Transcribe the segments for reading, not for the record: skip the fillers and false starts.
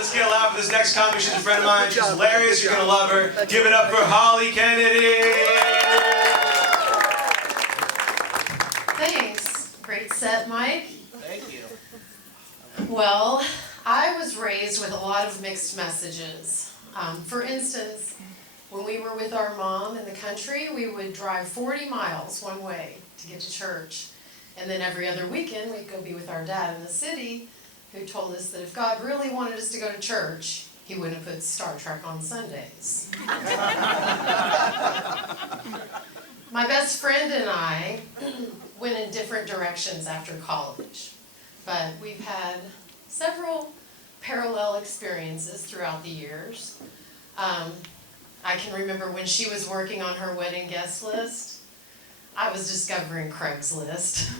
let's get loud for this next comic. She's a friend of mine. She's hilarious. You're going to love her. Give it up for Holly Kennedy. Thanks. Great set, Mike. Thank you. Well, I was raised with a lot of mixed messages. For instance, when we were with our mom in the country, we would drive 40 miles one way to get to church. And then every other weekend, we'd go be with our dad in the city, who told us that if God really wanted us to go to church, he wouldn't have put Star Trek on Sundays. My best friend and I went in different directions after college, but we've had several parallel experiences throughout the years. I can remember when she was working on her wedding guest list, I was discovering Craigslist.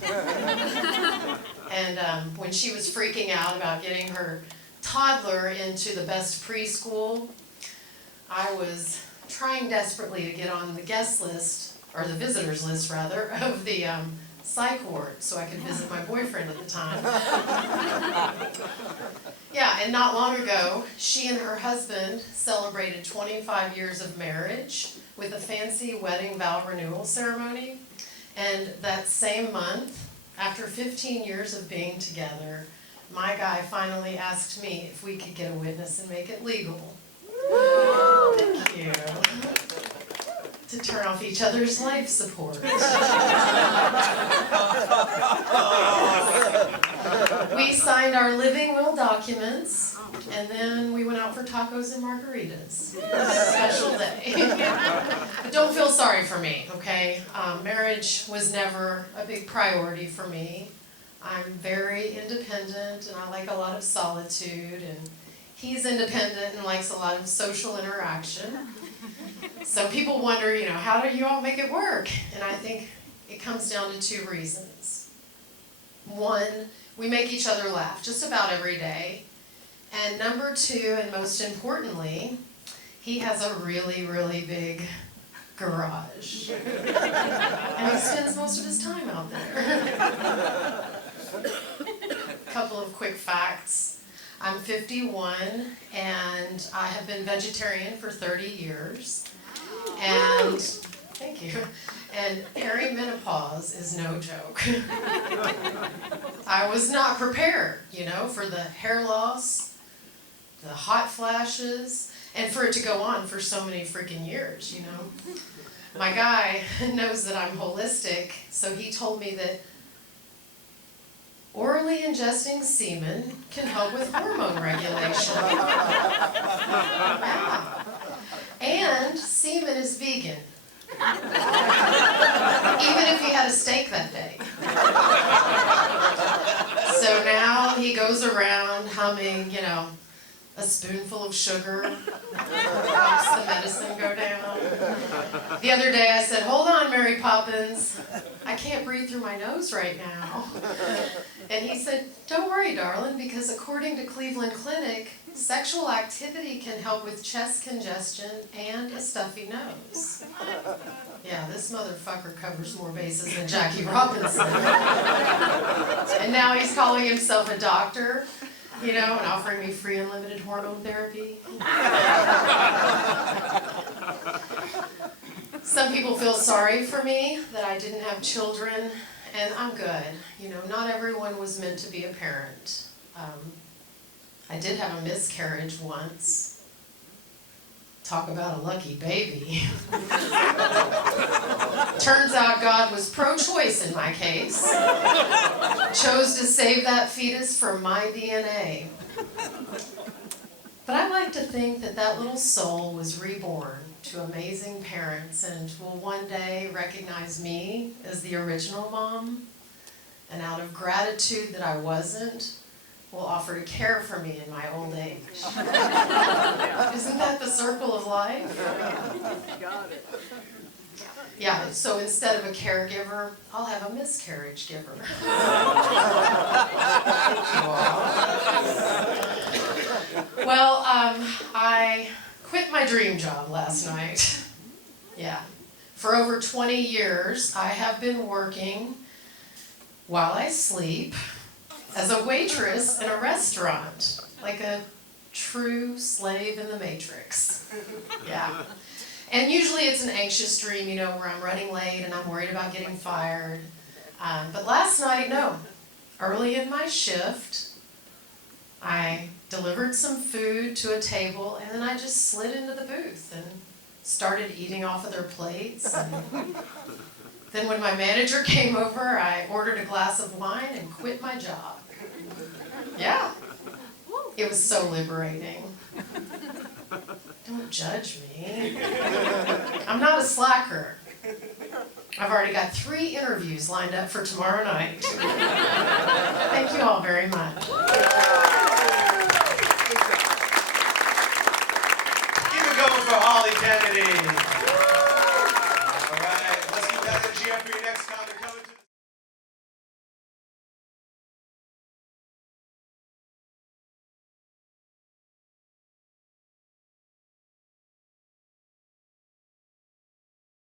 And when she was freaking out about getting her toddler into the best preschool, I was trying desperately to get on the guest list, or the visitors list rather, of the psych ward so I could visit my boyfriend at the time. Yeah, and not long ago, she and her husband celebrated 25 years of marriage with a fancy wedding vow renewal ceremony. And that same month, after 15 years of being together, my guy finally asked me if we could get a witness and make it legal. Thank you. To turn off each other's life support. We signed our living will documents, and then we went out for tacos and margaritas. Special day. But don't feel sorry for me, okay? Marriage was never a big priority for me. I'm very independent, and I like a lot of solitude, and he's independent and likes a lot of social interaction. So people wonder, how do you all make it work? And I think it comes down to two reasons. One, we make each other laugh just about every day. And number two, and most importantly, he has a really, really big garage. And he spends most of his time out there. A couple of quick facts. I'm 51, and I have been vegetarian for 30 years. And, thank you, and perimenopause is no joke. I was not prepared, for the hair loss, the hot flashes, and for it to go on for so many freaking years, My guy knows that I'm holistic, so he told me that orally ingesting semen can help with hormone regulation. Yeah. And semen is vegan. Even if he had a steak that day. So now he goes around humming, a spoonful of sugar helps the medicine go down. The other day I said, hold on, Mary Poppins. I can't breathe through my nose right now. And he said, don't worry, darling, because according to Cleveland Clinic, sexual activity can help with chest congestion and a stuffy nose. Yeah, this motherfucker covers more bases than Jackie Robinson. And now he's calling himself a doctor, and offering me free unlimited hormone therapy. Some people feel sorry for me that I didn't have children, and I'm good. Not everyone was meant to be a parent. I did have a miscarriage once. Talk about a lucky baby. Turns out God was pro-choice in my case. Chose to save that fetus for my DNA. But I like to think that little soul was reborn to amazing parents and will one day recognize me as the original mom. And out of gratitude that I wasn't, will offer to care for me in my old age. Isn't that the circle of life? Got it. Yeah, so instead of a caregiver, I'll have a miscarriage giver. Well, I quit my dream job last night. Yeah. For over 20 years, I have been working while I sleep as a waitress in a restaurant, like a true slave in the matrix. Yeah. And usually it's an anxious dream, you know, where I'm running late and I'm worried about getting fired. But last night, no. Early in my shift, I delivered some food to a table and then I just slid into the booth and started eating off of their plates. And then when my manager came over, I ordered a glass of wine and quit my job. Yeah. It was so liberating. Don't judge me. I'm not a slacker. I've already got 3 interviews lined up for tomorrow night. Thank you all very much. Keep it going for Holly Kennedy.